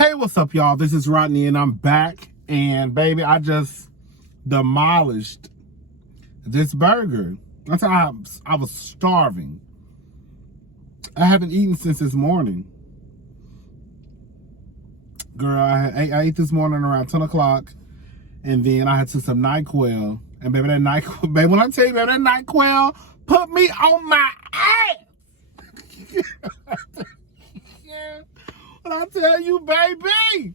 Hey, what's up, y'all? This is Rodney, and I'm back. And, baby, I just demolished this burger. That's how I was starving. I haven't eaten since this morning. Girl, I ate this morning around 10 o'clock, and then I had took some NyQuil. And, baby, that NyQuil, baby, when I tell you, baby, that NyQuil put me on my ass. Yeah. When I tell you, baby,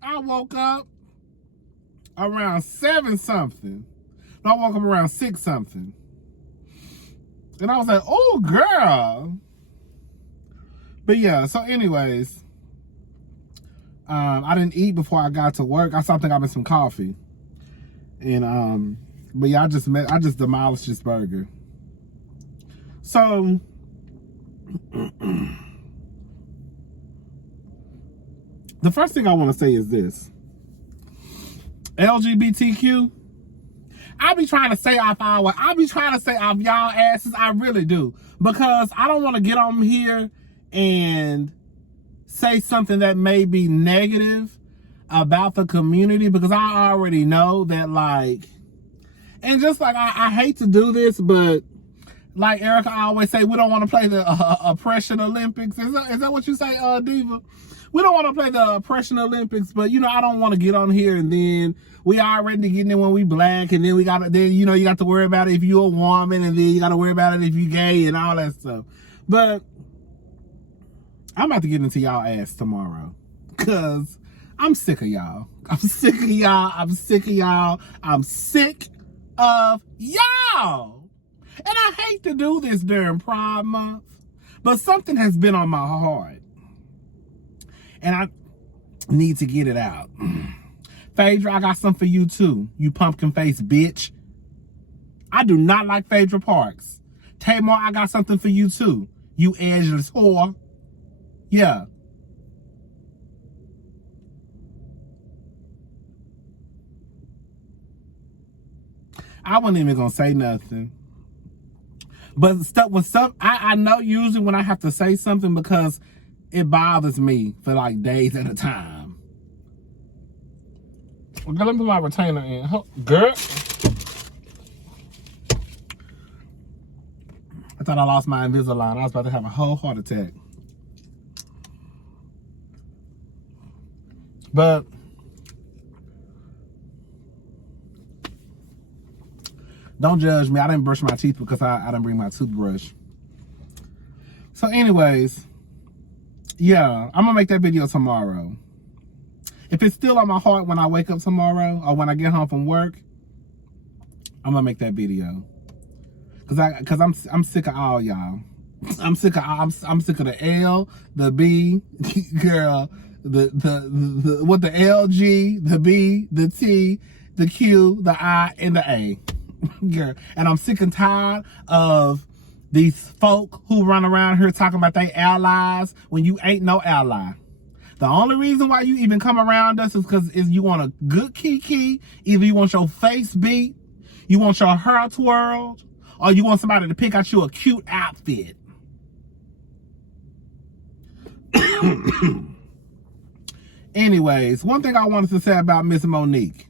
I woke up around 7-something. I woke up around 6-something. And I was like, oh, girl. But yeah, so anyways, I didn't eat before I got to work. I stopped grabbing some coffee. And, but yeah, I just demolished this burger. So, the first thing I want to say is this. LGBTQ, I be trying to say off y'all asses. I really do. Because I don't want to get on here and say something that may be negative about the community, because I already know that, like, and just like I hate to do this, but like Erica always say, we don't want to play the oppression Olympics. Is that what you say, Diva? We don't want to play the oppression Olympics, but you know, I don't want to get on here and then we already getting it when we black, and then you got to worry about it if you're a woman, and then you got to worry about it if you gay and all that stuff. But I'm about to get into y'all ass tomorrow, cause I'm sick of y'all. I'm sick of y'all. I'm sick of y'all. I'm sick of y'all. And I hate to do this during Pride Month, but something has been on my heart. And I need to get it out. Phaedra, I got something for you too, you pumpkin face bitch. I do not like Phaedra Parks. Tamar, I got something for you too, you edgeless whore. Yeah. I wasn't even gonna say nothing. But I know usually when I have to say something, because it bothers me for like days at a time. Okay, let me put my retainer in. Girl. I thought I lost my Invisalign. I was about to have a whole heart attack. But don't judge me. I didn't brush my teeth because I didn't bring my toothbrush. So anyways, yeah, I'm going to make that video tomorrow. If it's still on my heart when I wake up tomorrow or when I get home from work, I'm going to make that video. Cause I'm sick of all y'all. I'm sick of the L, the B, girl, the LG, the B, the T, the Q, the I, and the A. Girl. And I'm sick and tired of these folk who run around here talking about they allies when you ain't no ally. The only reason why you even come around us is because you want a good kiki. Either you want your face beat, you want your hair twirled, or you want somebody to pick out you a cute outfit. Anyways, one thing I wanted to say about Miss Monique.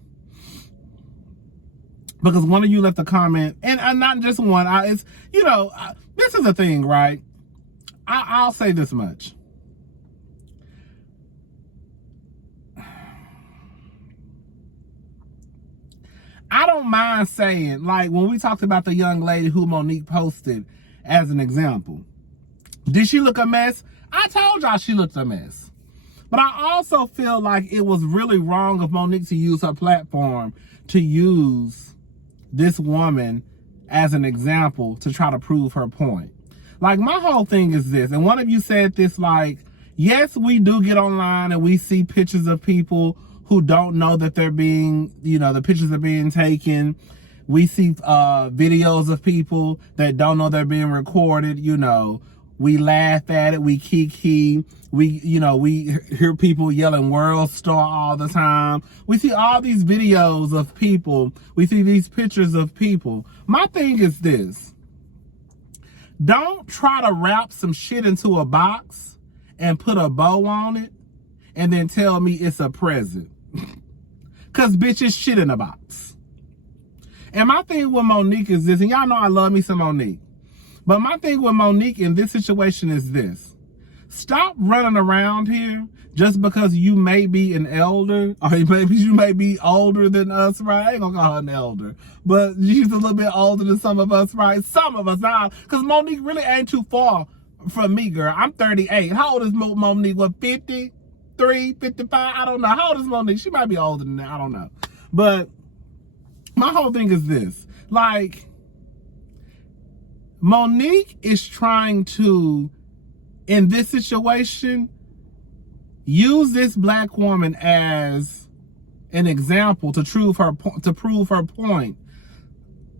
Because one of you left a comment, and not just one, it's, you know, this is the thing, right? I'll say this much. I don't mind saying, like, when we talked about the young lady who Monique posted as an example, did she look a mess? I told y'all she looked a mess. But I also feel like it was really wrong of Monique to use her platform to use this woman as an example to try to prove her point. Like, my whole thing is this, and one of you said this, like, yes, we do get online and we see pictures of people who don't know that they're being, you know, the pictures are being taken. We see videos of people that don't know they're being recorded, you know. We laugh at it, we kiki, we hear people yelling World Star all the time. We see all these videos of people, we see these pictures of people. My thing is this: don't try to wrap some shit into a box and put a bow on it and then tell me it's a present. Because bitch, it's shit in a box. And my thing with Monique is this, and y'all know I love me some Monique. But my thing with Monique in this situation is this. Stop running around here just because you may be an elder, or maybe you may be older than us, right? I ain't gonna call her an elder, but she's a little bit older than some of us, right? Some of us, now, because Monique really ain't too far from me, girl. I'm 38. How old is Monique? What, 53, 55? I don't know. How old is Monique? She might be older than that. I don't know. But my whole thing is this. Like, Monique is trying to, in this situation, use this black woman as an example to prove her point,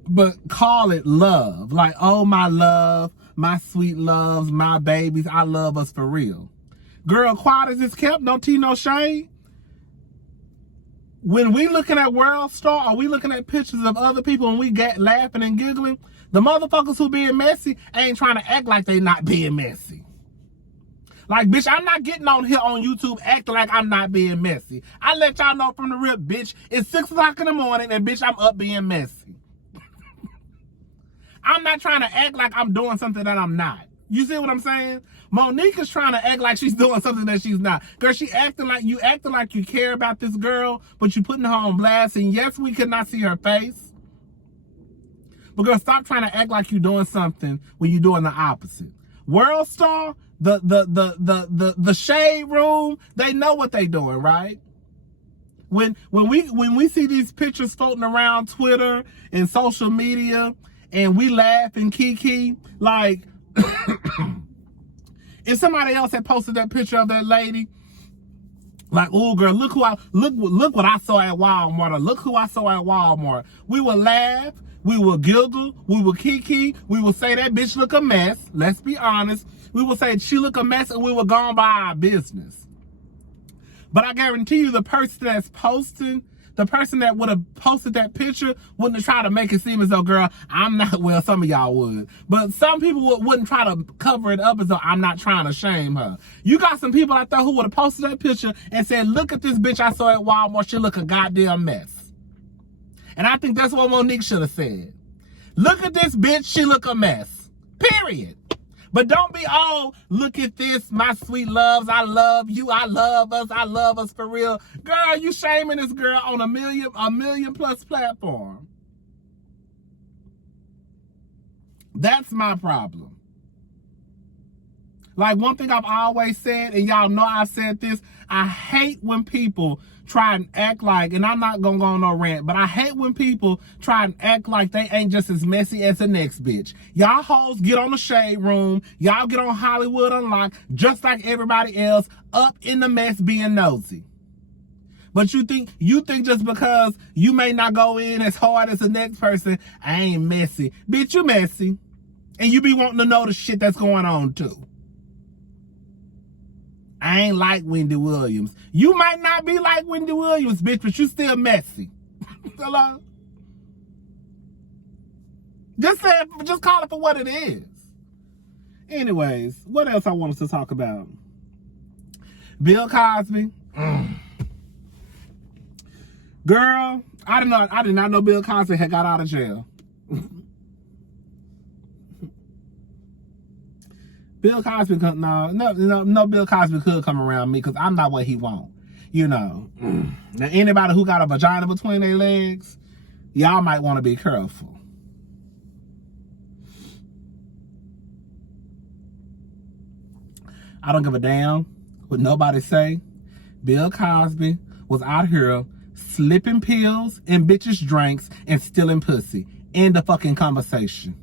but call it love. Like, oh, my love, my sweet loves, my babies, I love us for real. Girl, quiet as it's kept, no tea, no shade. When we looking at World Star, or we looking at pictures of other people and we get laughing and giggling, the motherfuckers who being messy ain't trying to act like they not being messy. Like, bitch, I'm not getting on here on YouTube acting like I'm not being messy. I let y'all know from the rip, bitch, it's 6 o'clock in the morning and, bitch, I'm up being messy. I'm not trying to act like I'm doing something that I'm not. You see what I'm saying? Monique is trying to act like she's doing something that she's not. Girl, she acting like you care about this girl, but you putting her on blast, and yes, we could not see her face. But girl, stop trying to act like you're doing something when you're doing the opposite. World Star, the shade room, they know what they doing, right? When we see these pictures floating around Twitter and social media, and we laugh and kiki, like if somebody else had posted that picture of that lady, like, oh girl, look what I saw at Walmart, or look who I saw at Walmart. We would laugh, we would giggle, we would kiki, we would say that bitch look a mess. Let's be honest. We would say she look a mess, and we would go on by our business. But I guarantee you, the person that's posting, the person that would have posted that picture wouldn't have tried to make it seem as though, girl, I'm not, well, some of y'all would. But some people wouldn't try to cover it up as though I'm not trying to shame her. You got some people out there who would have posted that picture and said, look at this bitch I saw at Walmart, she look a goddamn mess. And I think that's what Monique should have said. Look at this bitch, she look a mess. Period. But don't be, oh, look at this, my sweet loves, I love you, I love us for real. Girl, you shaming this girl on a million plus platform. That's my problem. Like, one thing I've always said, and y'all know I've said this, I hate when people try and act like, and I'm not gonna go on no rant, but I hate when people try and act like they ain't just as messy as the next bitch. Y'all hoes get on the shade room, y'all get on Hollywood Unlocked, just like everybody else, up in the mess being nosy. But you think just because you may not go in as hard as the next person, I ain't messy. Bitch, you messy. And you be wanting to know the shit that's going on too. I ain't like Wendy Williams. You might not be like Wendy Williams, bitch, but you still messy. Hello? Just call it for what it is. Anyways, what else I wanted to talk about? Bill Cosby. Girl, I did not know Bill Cosby had got out of jail. Bill Cosby could, no Bill Cosby could come around me, because I'm not what he want. You know. Now, anybody who got a vagina between their legs, y'all might want to be careful. I don't give a damn what nobody say. Bill Cosby was out here slipping pills in bitches' drinks and stealing pussy. End of fucking conversation.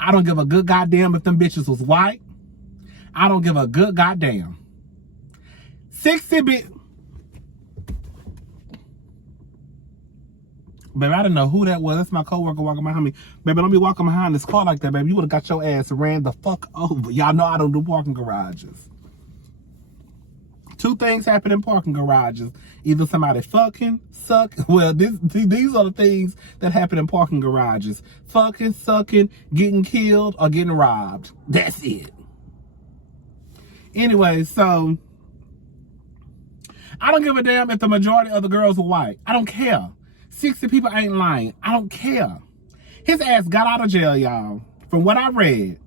I don't give a good goddamn if them bitches was white. I don't give a good goddamn. 60 bit. Baby, I didn't know who that was. That's my coworker walking behind me. Baby, don't be walking behind this car like that, baby. You would have got your ass ran the fuck over. Y'all know I don't do parking garages. Two things happen in parking garages. Either somebody fucking, suck. Well, these are the things that happen in parking garages. Fucking, sucking, getting killed, or getting robbed. That's it. Anyway, so I don't give a damn if the majority of the girls are white. I don't care. 60 people ain't lying. I don't care. His ass got out of jail, y'all, from what I read.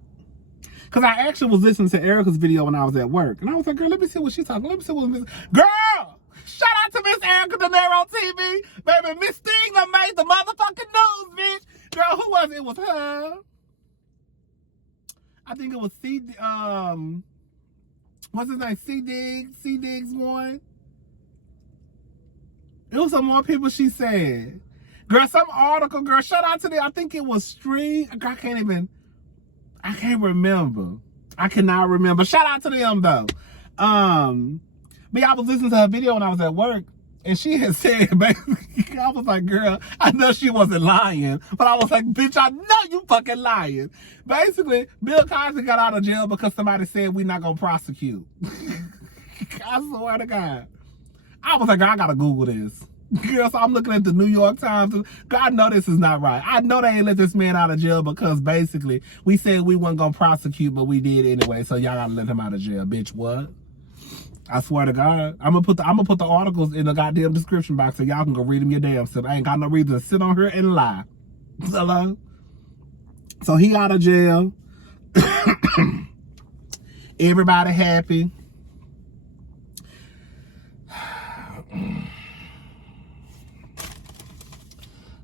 Because I actually was listening to Erica's video when I was at work. And I was like, girl, let me see what she's talking. Let me see what Miss... Girl! Shout out to Miss Erica De Niro TV. Baby, Miss Sting done made the motherfucking news, bitch. Girl, who was it? It was her. I think it was what's his name? C Diggs one. It was some more people she said. Girl, some article, girl, shout out to them. I think it was Stream. I can't remember. I cannot remember. Shout out to them though. But I was listening to her video when I was at work, and she had said, basically, I was like, girl, I know she wasn't lying, but I was like, bitch, I know you fucking lying. Basically, Bill Cosby got out of jail because somebody said we're not gonna prosecute. I swear to God. I was like, girl, I gotta Google this. Girl, so I'm looking at the New York Times. God, I know this is not right. I know they ain't let this man out of jail because basically we said we weren't gonna prosecute, but we did anyway. So y'all gotta let him out of jail, bitch. What? I swear to God, I'm gonna put the articles in the goddamn description box so y'all can go read them your damn self. I ain't got no reason to sit on here and lie. Hello? So he out of jail. Everybody happy.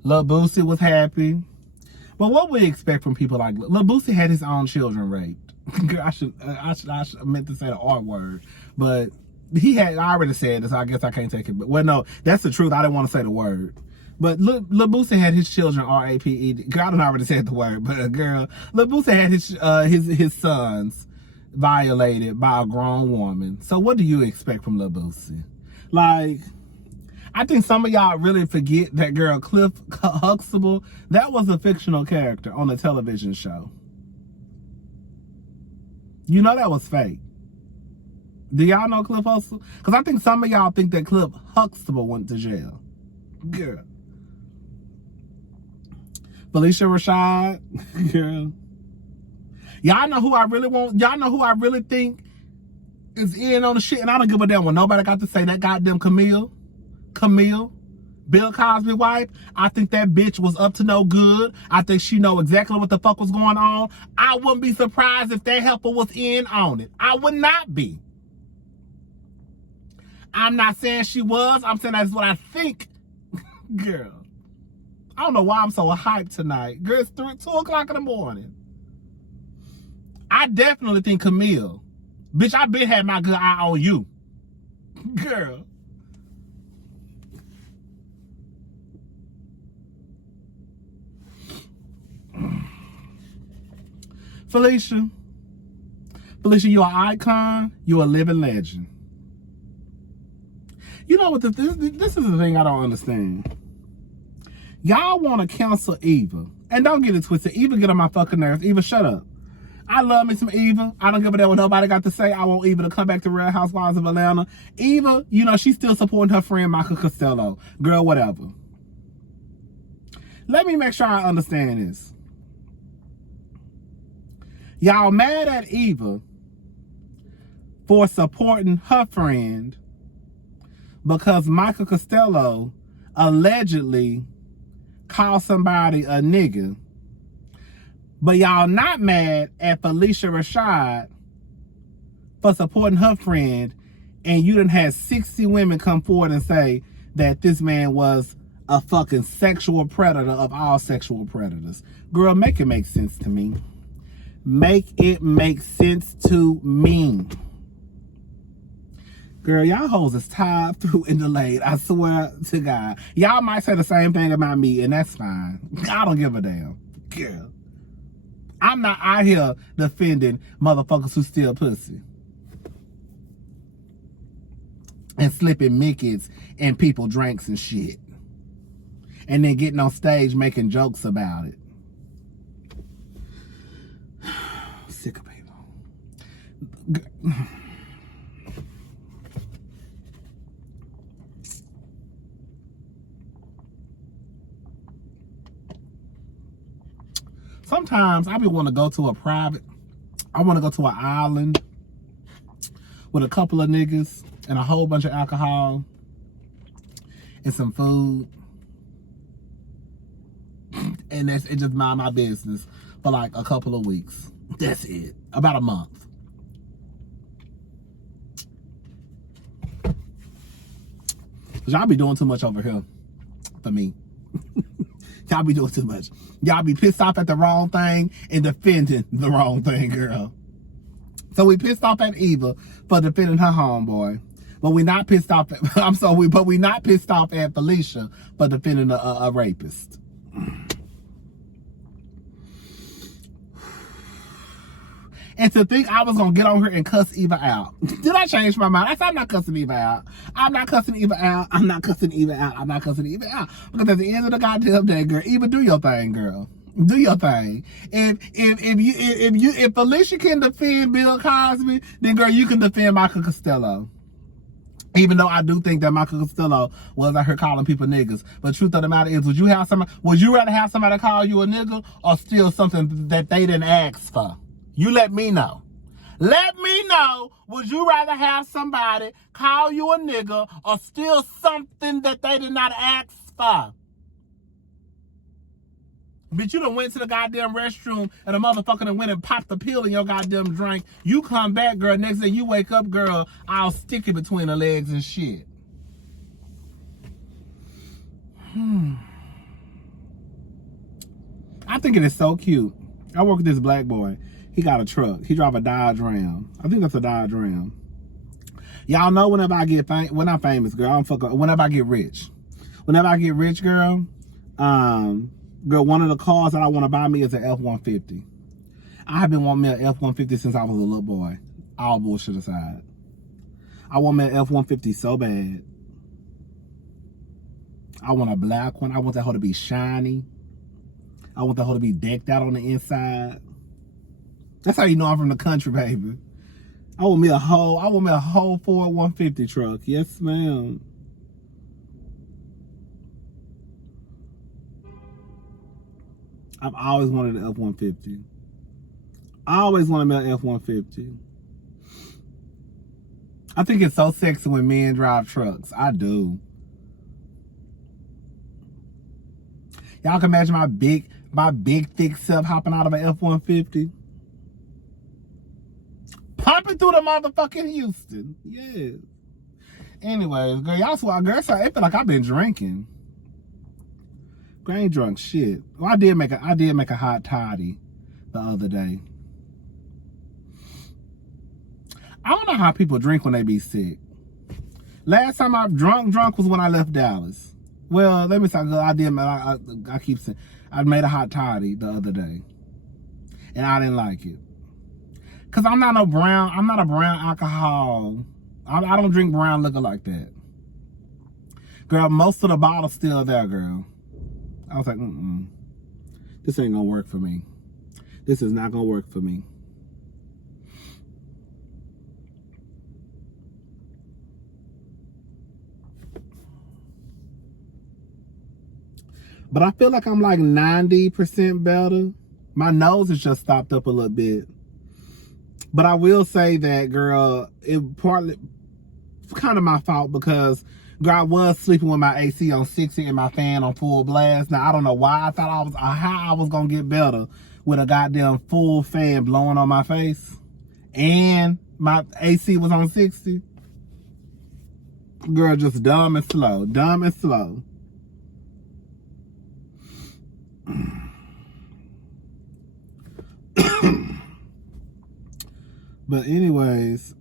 Lil Boosie was happy. But what we expect from people like Lil Boosie had his own children raped. I meant to say the R word, but I already said this, so I guess I can't take it. But well, no, that's the truth. I didn't want to say the word. But Lil Boosie had his children R-A-P-E-D. God, I already said the word, but girl, Lil Boosie had his sons violated by a grown woman. So what do you expect from Lil Boosie? Like, I think some of y'all really forget that girl Cliff Huxtable. That was a fictional character on a television show. You know that was fake. Do y'all know Cliff Huxtable? Because I think some of y'all think that Cliff Huxtable went to jail. Girl. Phylicia Rashad. Girl. Y'all know who I really want? Y'all know who I really think is in on the shit? And I don't give a damn what nobody got to say. That goddamn Camille, Bill Cosby wife. I think that bitch was up to no good. I think she know exactly what the fuck was going on. I wouldn't be surprised if that helper was in on it. I would not be. I'm not saying she was. I'm saying that's what I think. Girl. I don't know why I'm so hyped tonight. Girl, it's 2 o'clock in the morning. I definitely think Camille. Bitch, I been had my good eye on you. Girl. Phylicia, you're an icon. You're a living legend. You know what? This is the thing I don't understand. Y'all want to cancel Eva. And don't get it twisted. Eva get on my fucking nerves. Eva, shut up. I love me some Eva. I don't give a damn what nobody got to say. I want Eva to come back to Real Housewives of Atlanta. Eva, you know, she's still supporting her friend Michael Costello. Girl, whatever. Let me make sure I understand this. Y'all mad at Eva for supporting her friend because Michael Costello allegedly called somebody a nigga. But y'all not mad at Phylicia Rashad for supporting her friend, and you done had 60 women come forward and say that this man was a fucking sexual predator of all sexual predators. Girl, make it make sense to me. Make it make sense to me. Girl, y'all hoes is tied through and delayed. I swear to God. Y'all might say the same thing about me, and that's fine. I don't give a damn. Girl. I'm not out here defending motherfuckers who steal pussy. And slipping Mickeys in people drinks and shit. And then getting on stage making jokes about it. Sick of people. Sometimes I be want to go to I want to go to an island with a couple of niggas and a whole bunch of alcohol and some food. And it just mind my business for like a couple of weeks. That's it. About a month. Y'all be doing too much over here for me. Y'all be doing too much. Y'all be pissed off at the wrong thing and defending the wrong thing, girl. So we pissed off at Eva for defending her homeboy. But we not pissed off at, but we not pissed off at Phylicia for defending a rapist. And to think I was going to get on her and cuss Eva out. Did I change my mind? I said, I'm not cussing Eva out. I'm not cussing Eva out. I'm not cussing Eva out. I'm not cussing Eva out. Because at the end of the goddamn day, girl, Eva, do your thing, girl. Do your thing. If Phylicia can defend Bill Cosby, then girl, you can defend Michael Costello. Even though I do think that Michael Costello was out here calling people niggas. But truth of the matter is, would you rather have somebody call you a nigga or steal something that they didn't ask for? You let me know. Let me know, would you rather have somebody call you a nigga or steal something that they did not ask for? Bitch, you done went to the goddamn restroom and a motherfucker done went and popped the pill in your goddamn drink. You come back, girl, next day you wake up, girl, I'll stick it between the legs and shit. I think it is so cute. I work with this black boy. He got a truck. He drive a Dodge Ram. I think that's a Dodge Ram. Y'all know whenever I get not famous, girl, I don't fuck up. Whenever I get rich. Whenever I get rich, girl, girl, one of the cars that I want to buy me is an F-150. I have been wanting me an F-150 since I was a little boy. All bullshit aside. I want me an F-150 so bad. I want a black one. I want that hoe to be shiny. I want that hoe to be decked out on the inside. That's how you know I'm from the country, baby. I want me a whole Ford 150 truck. Yes, ma'am. I've always wanted an F-150. I always wanted me an F-150. I think it's so sexy when men drive trucks. I do. Y'all can imagine my big thick self hopping out of an F-150. Pumping through the motherfucking Houston. Yes. Anyways, girl, y'all swear, girl, so it feel like I've been drinking. Girl, I ain't drunk shit. Well, I did make a hot toddy the other day. I don't know how people drink when they be sick. Last time I drunk was when I left Dallas. Well, let me say, I keep saying, I made a hot toddy the other day. And I didn't like it. Cause I'm not a brown alcohol. I don't drink brown liquor like that. Girl, most of the bottle's still there, girl. I was like, this ain't gonna work for me. This is not gonna work for me. But I feel like I'm like 90% better. My nose is just stopped up a little bit. But I will say that, girl, it partly kind of my fault because, girl, I was sleeping with my AC on 60 and my fan on full blast. Now, I don't know why I thought how I was going to get better with a goddamn full fan blowing on my face. And my AC was on 60. Girl, just dumb and slow. Dumb and slow. But anyways,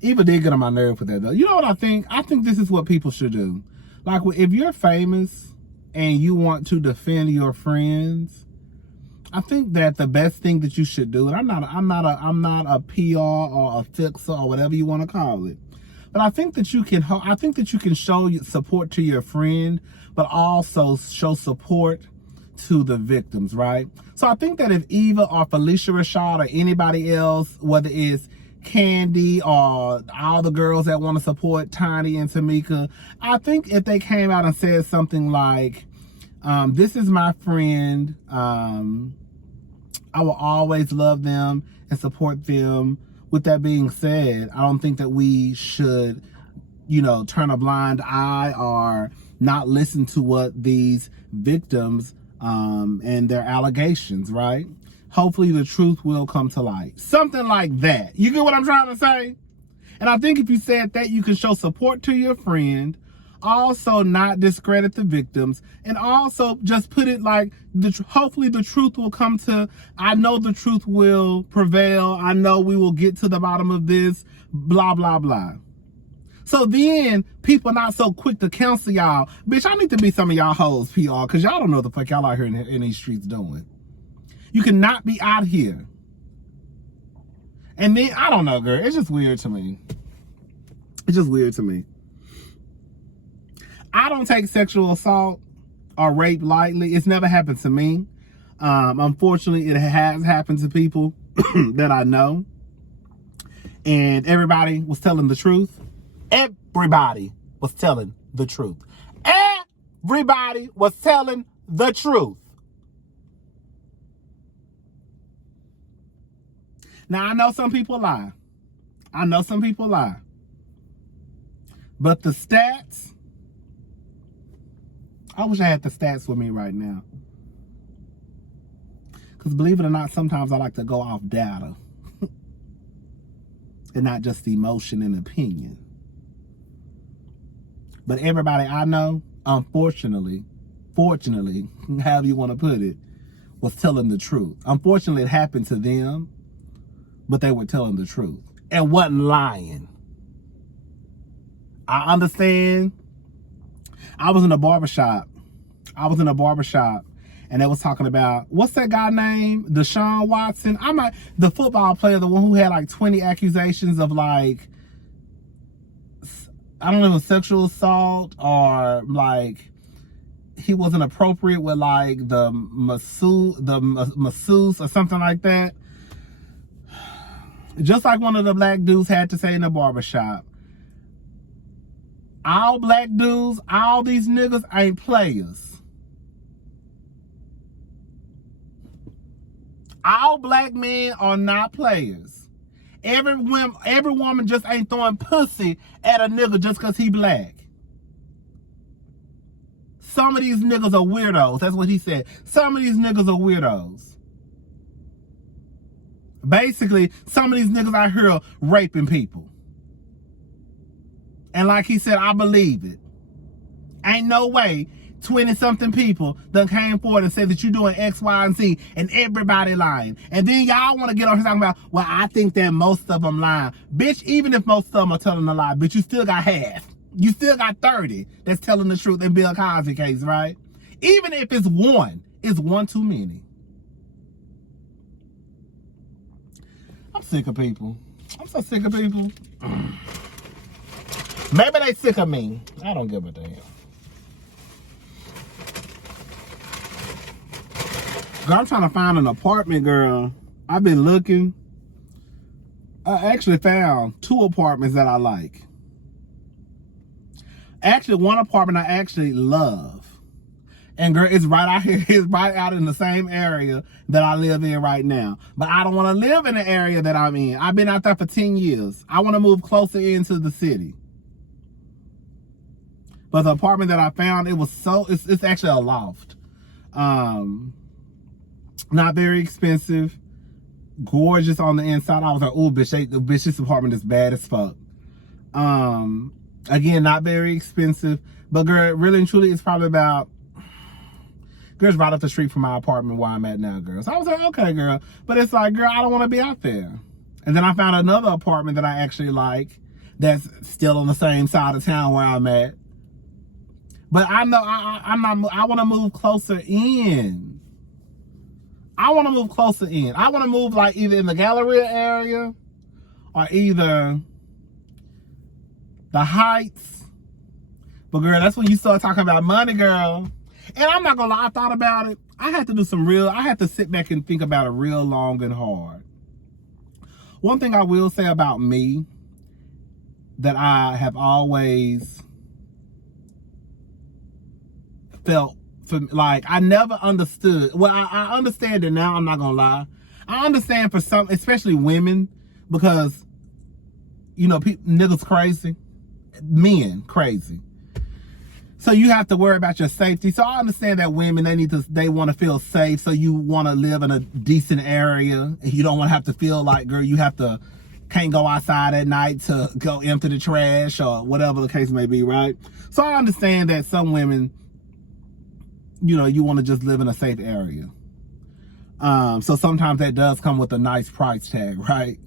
Eva did get on my nerve with that though. You know what I think? I think this is what people should do. Like, if you're famous and you want to defend your friends, I think that the best thing that you should do, and I'm not a PR or a fixer or whatever you want to call it, but I think that you can show support to your friend, but also show support to the victims, right? So I think that if Eva or Phylicia Rashad or anybody else, whether it's Candy or all the girls that want to support Tiny and Tamika, I think if they came out and said something like, this is my friend, I will always love them and support them. With that being said, I don't think that we should, turn a blind eye or not listen to what these victims and their allegations, right? Hopefully the truth will come to light. Something like that. You get what I'm trying to say? And I think if you said that, you can show support to your friend, also not discredit the victims, and also just put it like, hopefully the truth will come to, I know the truth will prevail. I know we will get to the bottom of this, blah, blah, blah. So then people not so quick to counsel y'all. Bitch, I need to be some of y'all hoes, PR, because y'all don't know what the fuck y'all out here in these streets doing. You cannot be out here. And then, I don't know, girl. It's just weird to me. It's just weird to me. I don't take sexual assault or rape lightly. It's never happened to me. Unfortunately, it has happened to people that I know. And everybody was telling the truth. Everybody was telling the truth. Everybody was telling the truth. Now, I know some people lie. I know some people lie. But the stats, I wish I had the stats with me right now. Because believe it or not, sometimes I like to go off data. And not just emotion and opinion. But everybody I know, unfortunately, fortunately, however you want to put it, was telling the truth. Unfortunately, it happened to them. But they were telling the truth and wasn't lying. I understand. I was in a barbershop. And they was talking about, what's that guy name? Deshaun Watson. The football player, the one who had like 20 accusations of like, I don't know, sexual assault or like he wasn't appropriate with like the masseuse or something like that. Just like one of the black dudes had to say in the barbershop. All black dudes, all these niggas ain't players. All black men are not players. Every woman just ain't throwing pussy at a nigga just because he black. Some of these niggas are weirdos. That's what he said. Some of these niggas are weirdos. Basically, some of these niggas out here raping people. And like he said, I believe it. Ain't no way 20-something people done came forward and said that you're doing X, Y, and Z, and everybody lying. And then y'all want to get on here talking about, well, I think that most of them lying. Bitch, even if most of them are telling a lie, bitch, you still got half. You still got 30 that's telling the truth in Bill Cosby case, right? Even if it's one too many. I'm sick of people. I'm so sick of people. Maybe they sick of me. I don't give a damn. Girl, I'm trying to find an apartment, girl. I've been looking. I actually found 2 apartments that I like. Actually, one apartment I actually love. And girl, it's right out here. It's right out in the same area that I live in right now. But I don't want to live in the area that I'm in. I've been out there for 10 years. I want to move closer into the city. But the apartment that I found, it's actually a loft. Not very expensive. Gorgeous on the inside. I was like, oh, bitch, this apartment is bad as fuck. Again, not very expensive. But girl, really and truly, it's probably about, girl's right up the street from my apartment where I'm at now, girl. So I was like, okay, girl. But it's like, girl, I don't want to be out there. And then I found another apartment that I actually like that's still on the same side of town where I'm at. But I know I want to move closer in. I want to move like either in the Galleria area or either the Heights. But girl, that's when you start talking about money, girl. And I'm not gonna lie, I thought about it. I had to sit back and think about it real long and hard. One thing I will say about me that I have always felt, like, I never understood. Well, I understand it now, I'm not gonna lie. I understand for some, especially women, because, you know, niggas crazy, men crazy. So you have to worry about your safety. So I understand that women, they want to feel safe. So you want to live in a decent area. And you don't want to have to feel like, girl, can't go outside at night to go empty the trash or whatever the case may be, right? So I understand that some women, you know, you want to just live in a safe area. So sometimes that does come with a nice price tag, right?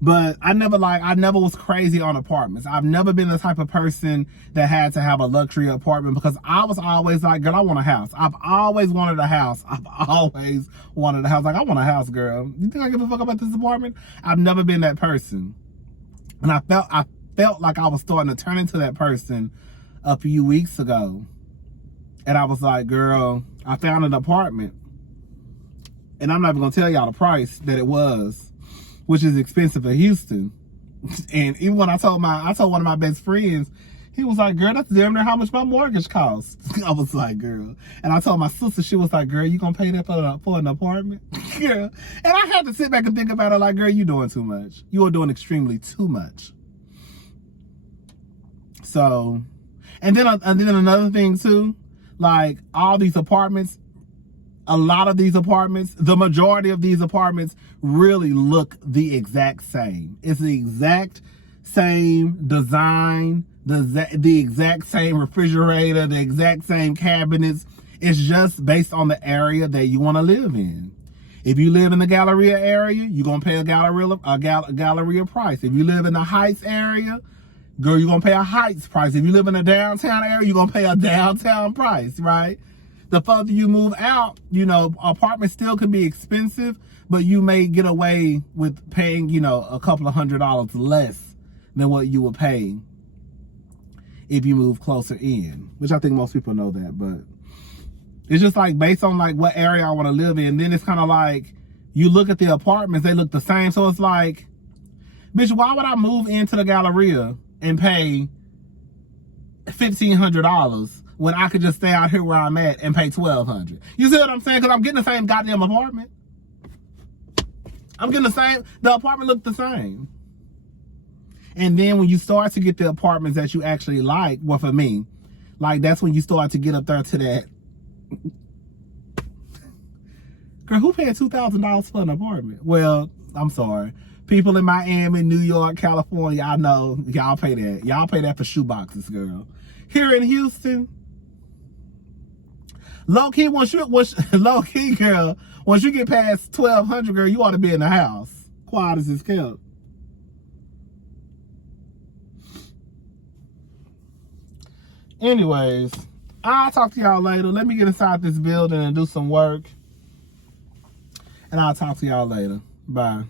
But I never was crazy on apartments. I've never been the type of person that had to have a luxury apartment, because I was always like, girl, I want a house. I've always wanted a house. Like, I want a house, girl. You think I give a fuck about this apartment? I've never been that person. And I felt like I was starting to turn into that person a few weeks ago. And I was like, girl, I found an apartment. And I'm not even gonna tell y'all the price that it was, which is expensive in Houston. And even when I told one of my best friends, he was like, girl, that's damn near how much my mortgage costs. I was like, girl. And I told my sister, she was like, girl, you gonna pay that for an apartment? Girl. And I had to sit back and think about it like, girl, you doing too much. You are doing extremely too much. So, and then another thing too, like all these apartments, a lot of these apartments, the majority of these apartments really look the exact same. It's the exact same design, the exact same refrigerator, the exact same cabinets. It's just based on the area that you want to live in. If you live in the Galleria area, you're going to pay a Galleria price. If you live in the Heights area, girl, you're going to pay a Heights price. If you live in a downtown area, you're going to pay a downtown price, right? The further you move out, you know, apartments still can be expensive, but you may get away with paying, you know, a couple of $100 less than what you would pay if you move closer in, which I think most people know that. But it's just like based on like what area I want to live in. Then it's kind of like you look at the apartments, they look the same. So it's like, bitch, why would I move into the Galleria and pay $1,500 when I could just stay out here where I'm at and pay $1,200? You see what I'm saying? Because I'm getting the same goddamn apartment. I'm getting the apartment looked the same. And then when you start to get the apartments that you actually like, well, for me, like that's when you start to get up there to that. Girl, who paid $2,000 for an apartment? Well, I'm sorry. People in Miami, New York, California, I know y'all pay that. Y'all pay that for shoeboxes, girl. Here in Houston, low key, girl, once you get past $1,200, girl, you ought to be in the house. Quiet as it's kept. Anyways, I'll talk to y'all later. Let me get inside this building and do some work. And I'll talk to y'all later. Bye.